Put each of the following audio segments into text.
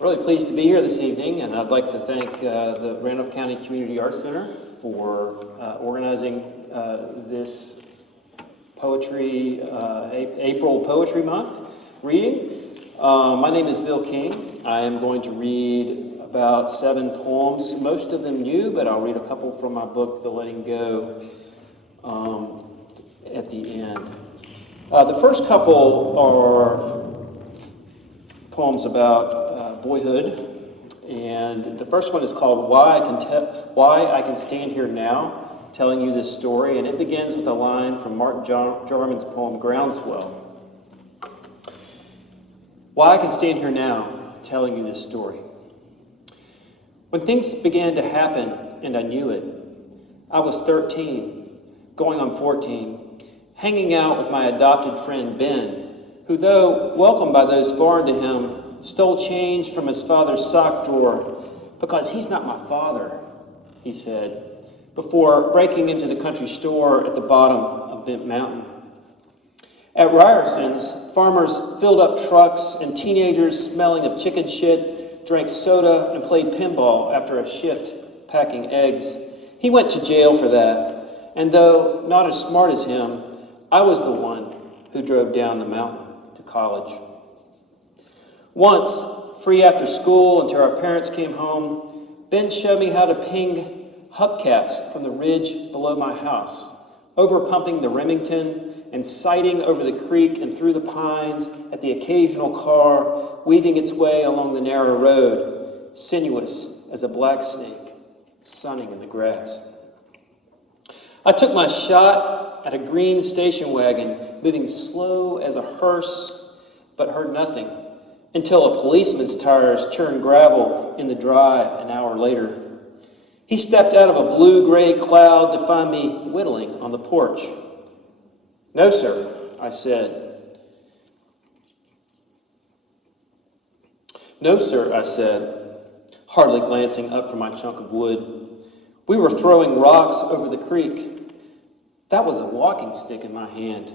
Really pleased to be here this evening, and I'd like to thank the Randolph County Community Arts Center for organizing this poetry, April Poetry Month reading. My name is Bill King. I am going to read about 7 poems, most of them new, but I'll read a couple from my book, The Letting Go, at the end. The first couple are poems about boyhood, and the first one is called Why I Can Stand Here Now, telling you this story, and it begins with a line from Martin Jarman's poem Groundswell. Why I can stand here now, telling you this story. When things began to happen, and I knew it, I was 13, going on 14, hanging out with my adopted friend Ben, who, though welcomed by those foreign to him, stole change from his father's sock drawer, because he's not my father, he said, before breaking into the country store at the bottom of Bent Mountain. At Ryerson's, farmers filled up trucks and teenagers smelling of chicken shit drank soda and played pinball after a shift packing eggs. He went to jail for that, and though not as smart as him, I was the one who drove down the mountain to college. Once, free after school until our parents came home, Ben showed me how to ping hubcaps from the ridge below my house, over-pumping the Remington and sighting over the creek and through the pines at the occasional car weaving its way along the narrow road, sinuous as a black snake, sunning in the grass. I took my shot at a green station wagon moving slow as a hearse, but heard nothing until a policeman's tires churned gravel in the drive an hour later. He stepped out of a blue-gray cloud to find me whittling on the porch. "No, sir," I said. "No, sir," I said, hardly glancing up from my chunk of wood. We were throwing rocks over the creek. That was a walking stick in my hand.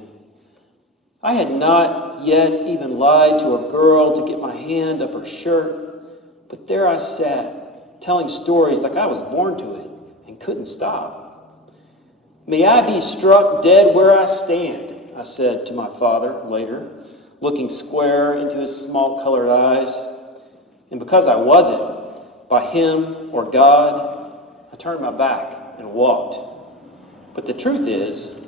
I had not yet even lied to a girl to get my hand up her shirt, but there I sat, telling stories like I was born to it and couldn't stop. "May I be struck dead where I stand," I said to my father later, looking square into his small-colored eyes. And because I wasn't, by him or God, I turned my back and walked. But the truth is,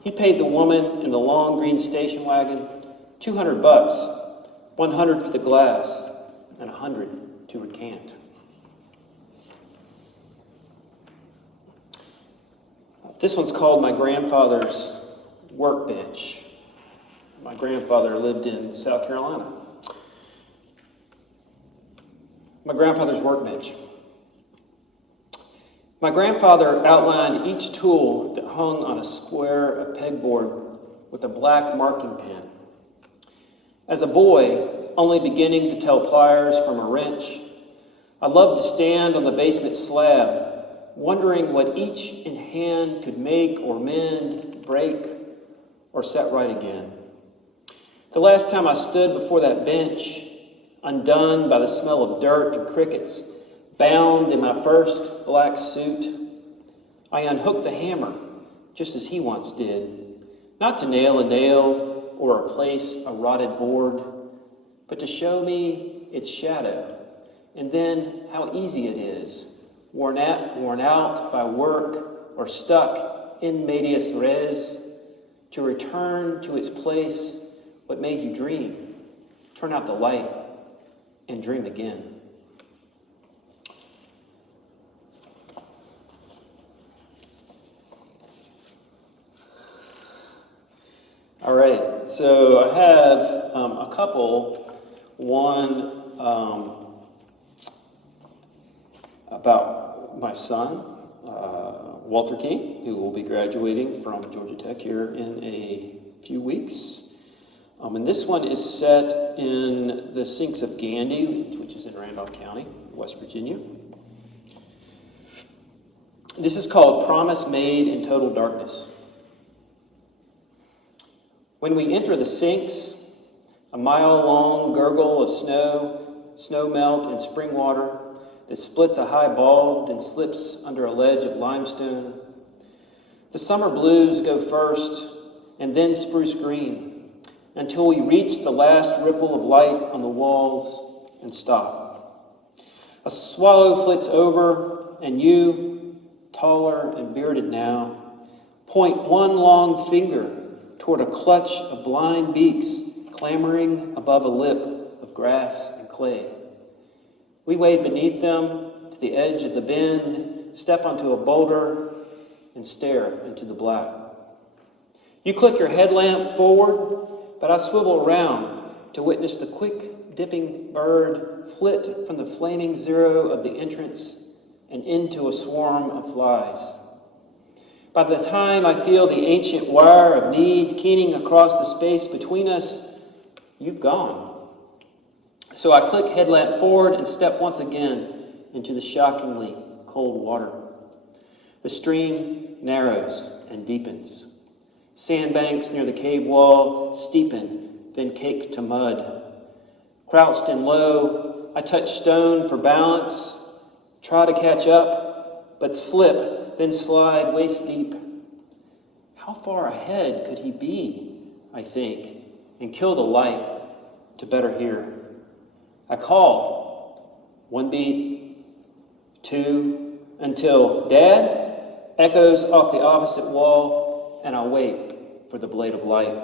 he paid the woman in the long green station wagon $200, $100 for the glass, and $100 to recant. This one's called My Grandfather's Workbench. My grandfather lived in South Carolina. My grandfather's workbench. My grandfather outlined each tool that hung on a square of pegboard with a black marking pen. As a boy, only beginning to tell pliers from a wrench, I loved to stand on the basement slab, wondering what each in hand could make or mend, break, or set right again. The last time I stood before that bench, undone by the smell of dirt and crickets, bound in my first black suit, I unhooked the hammer, just as he once did, not to nail a nail or replace a rotted board, but to show me its shadow, and then how easy it is, worn out by work or stuck in medias res, to return to its place what made you dream, turn out the light, and dream again. All right, so I have a couple. One about my son, Walter King, who will be graduating from Georgia Tech here in a few weeks. And this one is set in the Sinks of Gundy, which is in Randolph County, West Virginia. This is called Promise Made in Total Darkness. When we enter the sinks, a mile-long gurgle of snow snow melt, and spring water that splits a high bald and slips under a ledge of limestone. The summer blues go first, and then spruce green, until we reach the last ripple of light on the walls and stop. A swallow flits over, and you, taller and bearded now, point one long finger toward a clutch of blind beaks clamoring above a lip of grass and clay. We wade beneath them to the edge of the bend, step onto a boulder, and stare into the black. You click your headlamp forward, but I swivel around to witness the quick dipping bird flit from the flaming zero of the entrance and into a swarm of flies. By the time I feel the ancient wire of need keening across the space between us, you've gone. So I click headlamp forward and step once again into the shockingly cold water. The stream narrows and deepens. Sandbanks near the cave wall steepen, then cake to mud. Crouched and low, I touch stone for balance, try to catch up, but slip, then slide waist deep. How far ahead could he be, I think, and kill the light to better hear? I call, one beat, two, until Dad echoes off the opposite wall, and I wait for the blade of light.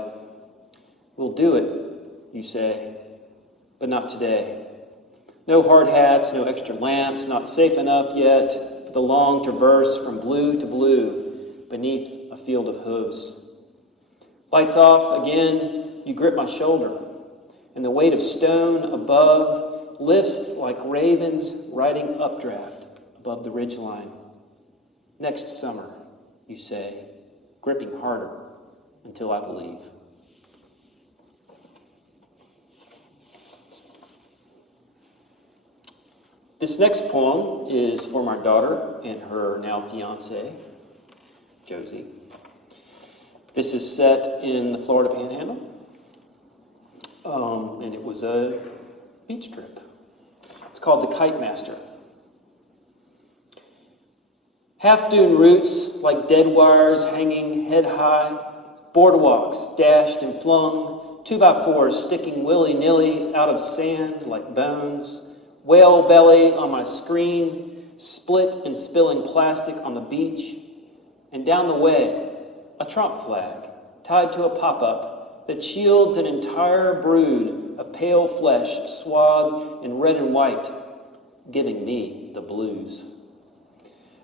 We'll do it, you say, but not today. No hard hats, no extra lamps, not safe enough yet for the long traverse from blue to blue beneath a field of hooves. Lights off again, you grip my shoulder, and the weight of stone above lifts like ravens riding updraft above the ridgeline. Next summer, you say, gripping harder until I believe. This next poem is for my daughter and her now fiance, Josie. This is set in the Florida Panhandle, and it was a beach trip. It's called The Kite Master. Half-dune roots like dead wires hanging head high, boardwalks dashed and flung, 2x4s sticking willy-nilly out of sand like bones, whale belly on my screen, split and spilling plastic on the beach, and down the way, a Trump flag tied to a pop-up that shields an entire brood of pale flesh swathed in red and white, giving me the blues.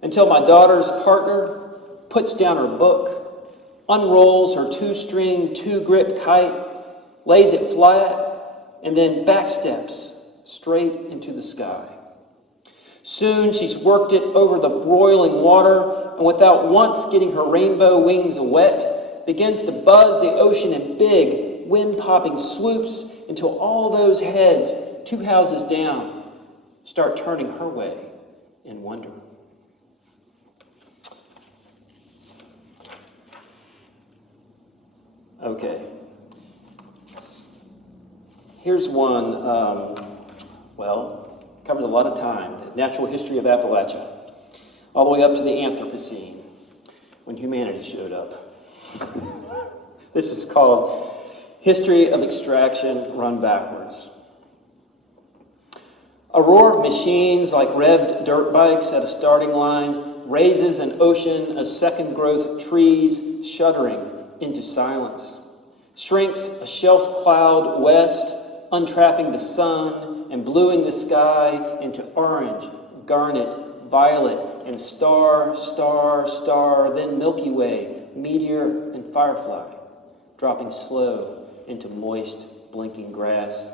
Until my daughter's partner puts down her book, unrolls her two-string, two-grip kite, lays it flat, and then backsteps straight into the sky. Soon she's worked it over the broiling water, and without once getting her rainbow wings wet, begins to buzz the ocean in big, wind-popping swoops until all those heads, 2 houses down, start turning her way in wonder. Okay. Here's one, covers a lot of time. The natural history of Appalachia, all the way up to the Anthropocene, when humanity showed up. This is called History of Extraction Run Backwards. A roar of machines like revved dirt bikes at a starting line raises an ocean of second-growth trees shuddering into silence, shrinks a shelf cloud west, untrapping the sun and bluing the sky into orange, garnet, violet, and star, star, star, then Milky Way, meteor, and firefly, dropping slow into moist, blinking grass.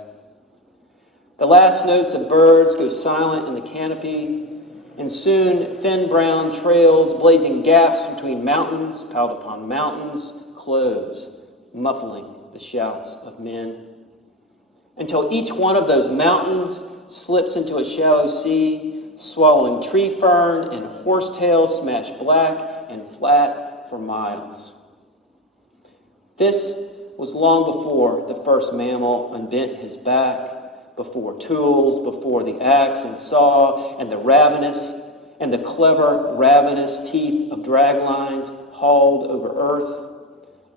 The last notes of birds go silent in the canopy, and soon thin brown trails blazing gaps between mountains, piled upon mountains, close, muffling the shouts of men. Until each one of those mountains slips into a shallow sea, swallowing tree fern and horsetail smashed black and flat for miles. This was long before the first mammal unbent his back, before tools, before the axe and saw, and the clever, ravenous teeth of drag lines hauled over earth,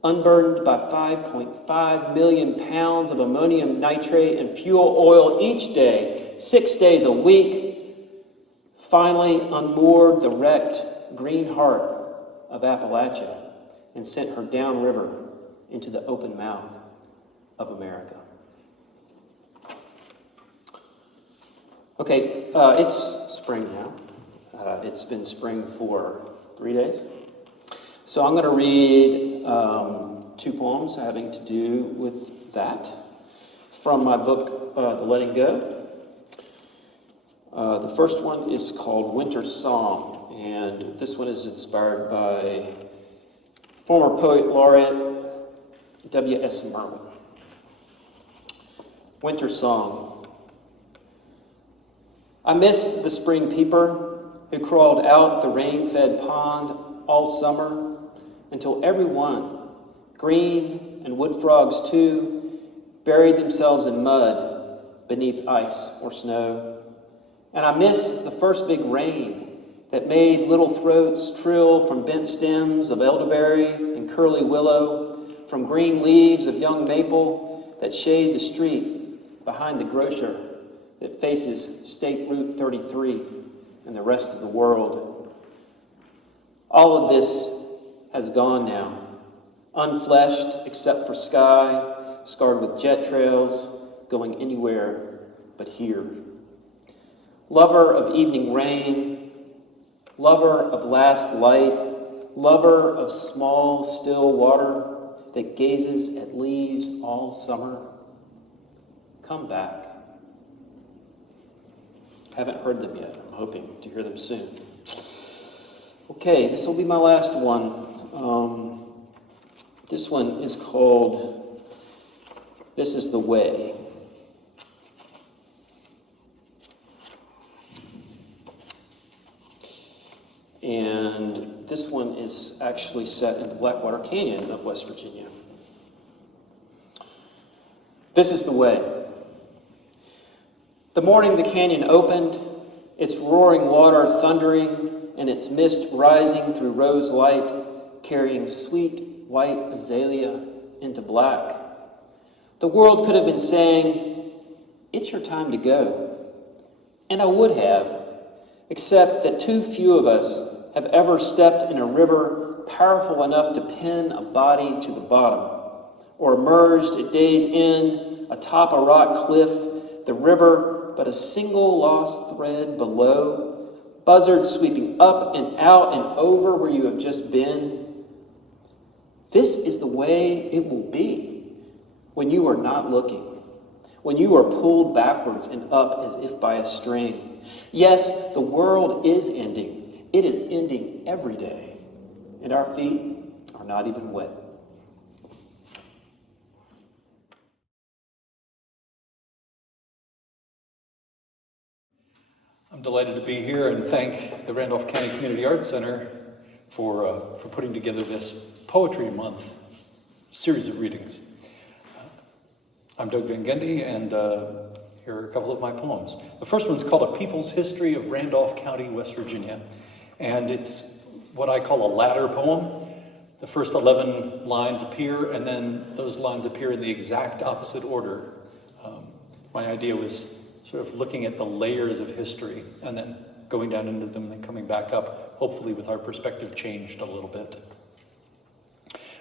unburdened by 5.5 million pounds of ammonium nitrate and fuel oil each day, 6 days a week, finally unmoored the wrecked green heart of Appalachia and sent her downriver into the open mouth of America. Okay, it's spring now. It's been spring for 3 days. So I'm going to read 2 poems having to do with that from my book, The Letting Go. The first one is called Winter Song, and this one is inspired by former poet laureate W.S. Merwin. Winter Song. I miss the spring peeper who crawled out the rain-fed pond all summer until everyone, green and wood frogs too, buried themselves in mud beneath ice or snow. And I miss the first big rain that made little throats trill from bent stems of elderberry and curly willow, from green leaves of young maple that shade the street behind the grocer that faces State Route 33 and the rest of the world. All of this has gone now, unfleshed except for sky, scarred with jet trails, going anywhere but here. Lover of evening rain, lover of last light, lover of small, still water that gazes at leaves all summer, come back. Haven't heard them yet. I'm hoping to hear them soon. Okay, this will be my last one. This one is called This Is the Way. And this one is actually set in the Blackwater Canyon of West Virginia. This is the way. The morning the canyon opened, its roaring water thundering and its mist rising through rose light, carrying sweet white azalea into black. The world could have been saying, "It's your time to go." And I would have, except that too few of us have ever stepped in a river powerful enough to pin a body to the bottom, or emerged at day's end atop a rock cliff, the river but a single lost thread below, buzzards sweeping up and out and over where you have just been. This is the way it will be when you are not looking, when you are pulled backwards and up as if by a string. Yes, the world is ending. It is ending every day, and our feet are not even wet. I'm delighted to be here and thank the Randolph County Community Arts Center for putting together this Poetry Month series of readings. I'm Doug Van Gundy, and here are a couple of my poems. The first one's called A People's History of Randolph County, West Virginia, and it's what I call a ladder poem. The first 11 lines appear, and then those lines appear in the exact opposite order. My idea was sort of looking at the layers of history and then going down into them and coming back up, hopefully with our perspective changed a little bit.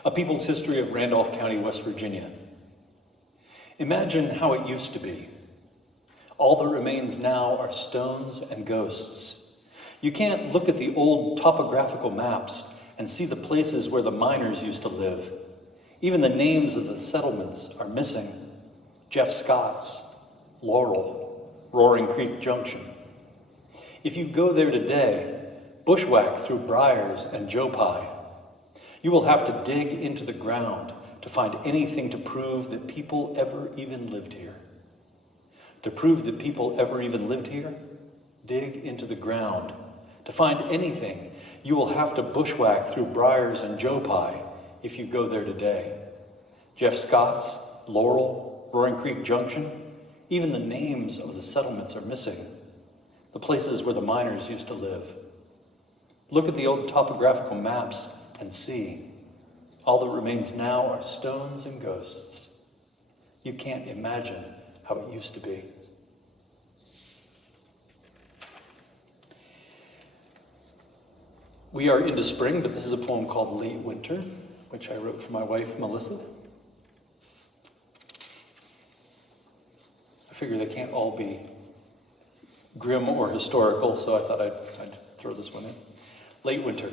A People's History of Randolph County, West Virginia. Imagine how it used to be. All that remains now are stones and ghosts. You can't look at the old topographical maps and see the places where the miners used to live. Even the names of the settlements are missing. Jeff Scott's, Laurel, Roaring Creek Junction. If you go there today, bushwhack through briars and Joe Pye, you will have to dig into the ground to find anything to prove that people ever even lived here. To prove that people ever even lived here, dig into the ground. To find anything, you will have to bushwhack through briars and Joe Pye if you go there today. Jeff Scott's, Laurel, Roaring Creek Junction, Even the names of the settlements are missing, the places where the miners used to live. Look at the old topographical maps and see. All that remains now are stones and ghosts. You can't imagine how it used to be. We are into spring, but this is a poem called Late Winter, which I wrote for my wife, Melissa. I figure they can't all be grim or historical, so I thought I'd throw this one in. Late winter.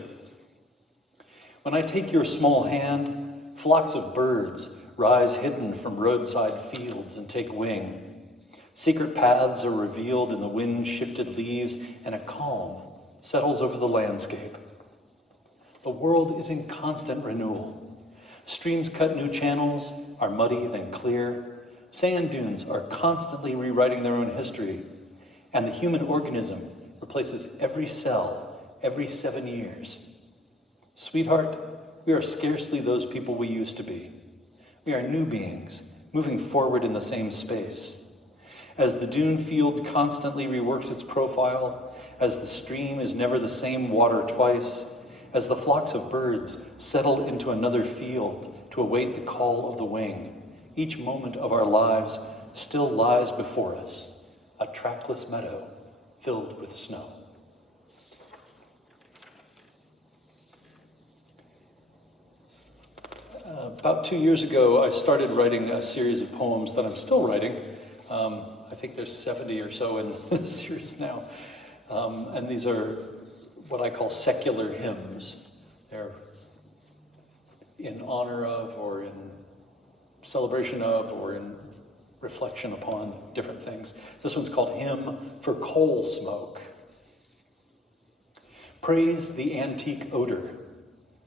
When I take your small hand, flocks of birds rise hidden from roadside fields and take wing. Secret paths are revealed in the wind-shifted leaves, and a calm settles over the landscape. The world is in constant renewal. Streams cut new channels, are muddy then clear. Sand dunes are constantly rewriting their own history, and the human organism replaces every cell every 7 years. Sweetheart, we are scarcely those people we used to be. We are new beings, moving forward in the same space. As the dune field constantly reworks its profile, as the stream is never the same water twice, as the flocks of birds settle into another field to await the call of the wing, each moment of our lives still lies before us, a trackless meadow filled with snow. About 2 years ago, I started writing a series of poems that I'm still writing. I think there's 70 or so in this series now. And these are what I call secular hymns. They're in honor of, or in celebration of, or in reflection upon different things. This one's called Hymn for Coal Smoke. Praise the antique odor,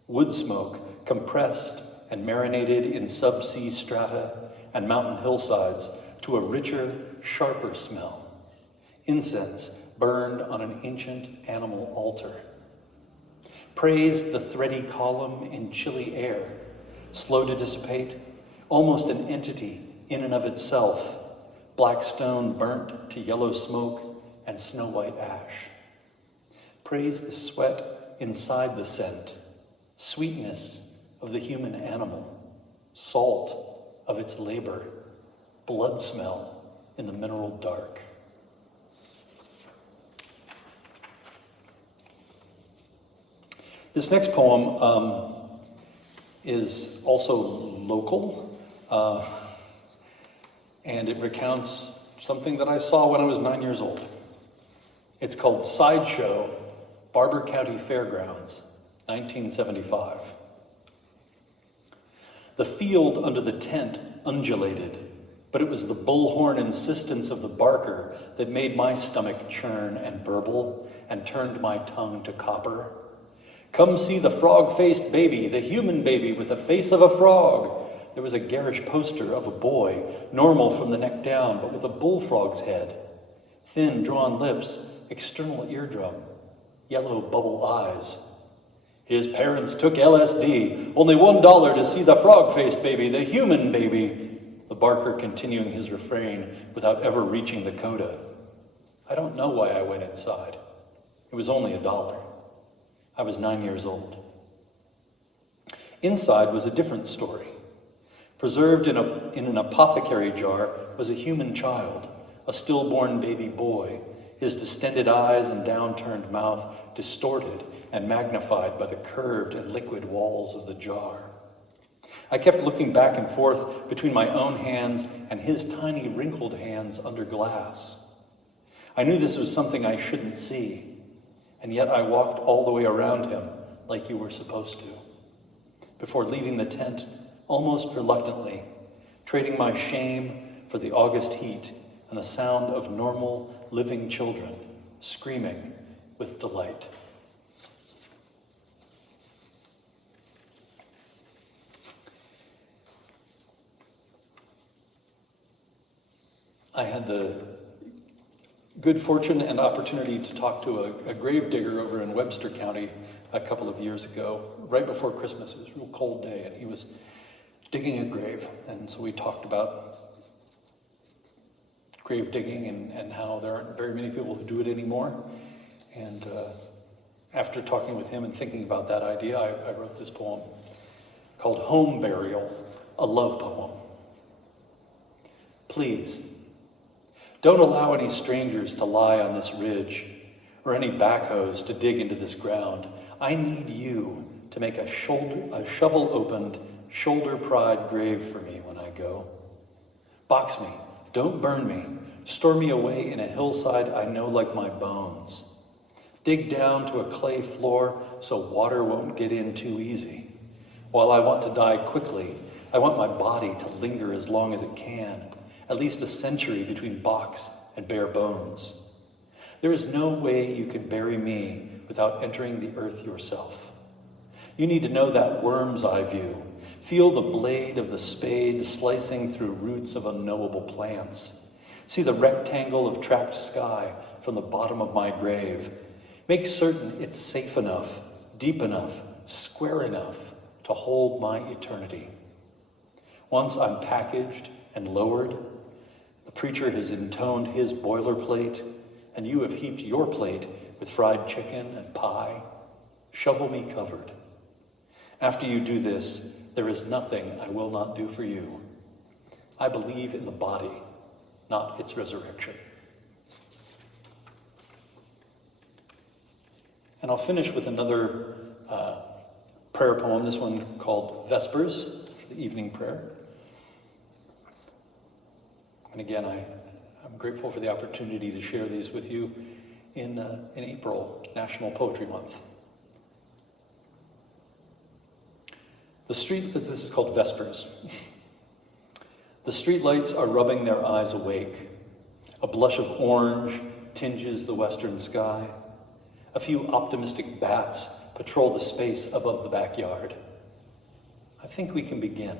wood smoke compressed and marinated in subsea strata and mountain hillsides to a richer, sharper smell. Incense burned on an ancient animal altar. Praise the thready column in chilly air, slow to dissipate, almost an entity in and of itself, black stone burnt to yellow smoke and snow-white ash. Praise the sweat inside the scent, sweetness of the human animal, salt of its labor, blood smell in the mineral dark. This next poem is also local, and it recounts something that I saw when I was 9 years old. It's called Sideshow, Barber County Fairgrounds, 1975. The field under the tent undulated, but it was the bullhorn insistence of the barker that made my stomach churn and burble and turned my tongue to copper. Come see the frog-faced baby, the human baby with the face of a frog. There was a garish poster of a boy, normal from the neck down, but with a bullfrog's head. Thin, drawn lips, external eardrum, yellow bubble eyes. His parents took LSD, only $1 to see the frog-faced baby, the human baby. The barker continuing his refrain without ever reaching the coda. I don't know why I went inside. It was only $1. I was 9 years old. Inside was a different story. Preserved in an apothecary jar was a human child, a stillborn baby boy, his distended eyes and downturned mouth distorted and magnified by the curved and liquid walls of the jar. I kept looking back and forth between my own hands and his tiny wrinkled hands under glass. I knew this was something I shouldn't see, and yet I walked all the way around him like you were supposed to, before leaving the tent almost reluctantly, trading my shame for the August heat and the sound of normal, living children screaming with delight. I had the good fortune and opportunity to talk to a grave digger over in Webster County a couple of years ago, right before Christmas. It was a real cold day, and he was digging a grave. And so we talked about grave digging and how there aren't very many people who do it anymore. And after talking with him and thinking about that idea, I wrote this poem called Home Burial, a love poem. Please, don't allow any strangers to lie on this ridge or any backhoes to dig into this ground. I need you to make a shovel-opened, shoulder-pride grave for me when I go. Box me, don't burn me, store me away in a hillside I know like my bones. Dig down to a clay floor so water won't get in too easy. While I want to die quickly, I want my body to linger as long as it can, at least a century between box and bare bones. There is no way you can bury me without entering the earth yourself. You need to know that worm's eye view. Feel the blade of the spade slicing through roots of unknowable plants. See the rectangle of trapped sky from the bottom of my grave. Make certain it's safe enough, deep enough, square enough to hold my eternity. Once I'm packaged and lowered, the preacher has intoned his boilerplate, and you have heaped your plate with fried chicken and pie. Shovel me covered. After you do this, there is nothing I will not do for you. I believe in the body, not its resurrection. And I'll finish with another prayer poem, this one called Vespers, for the evening prayer. And again, I'm grateful for the opportunity to share these with you in April, National Poetry Month. This is called Vespers. The streetlights are rubbing their eyes awake. A blush of orange tinges the western sky. A few optimistic bats patrol the space above the backyard. I think we can begin.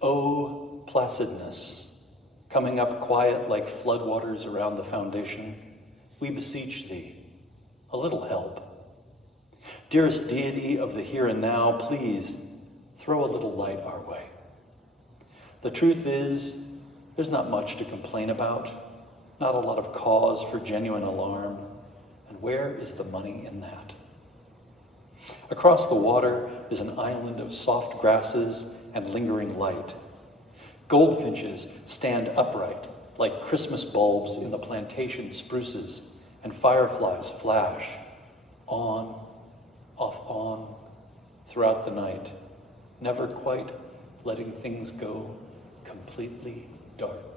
Oh, placidness, coming up quiet like floodwaters around the foundation, we beseech thee, a little help. Dearest deity of the here and now, please throw a little light our way. The truth is, there's not much to complain about, not a lot of cause for genuine alarm, and where is the money in that? Across the water is an island of soft grasses and lingering light. Goldfinches stand upright like Christmas bulbs in the plantation spruces, and fireflies flash on, off on, throughout the night, never quite letting things go completely dark.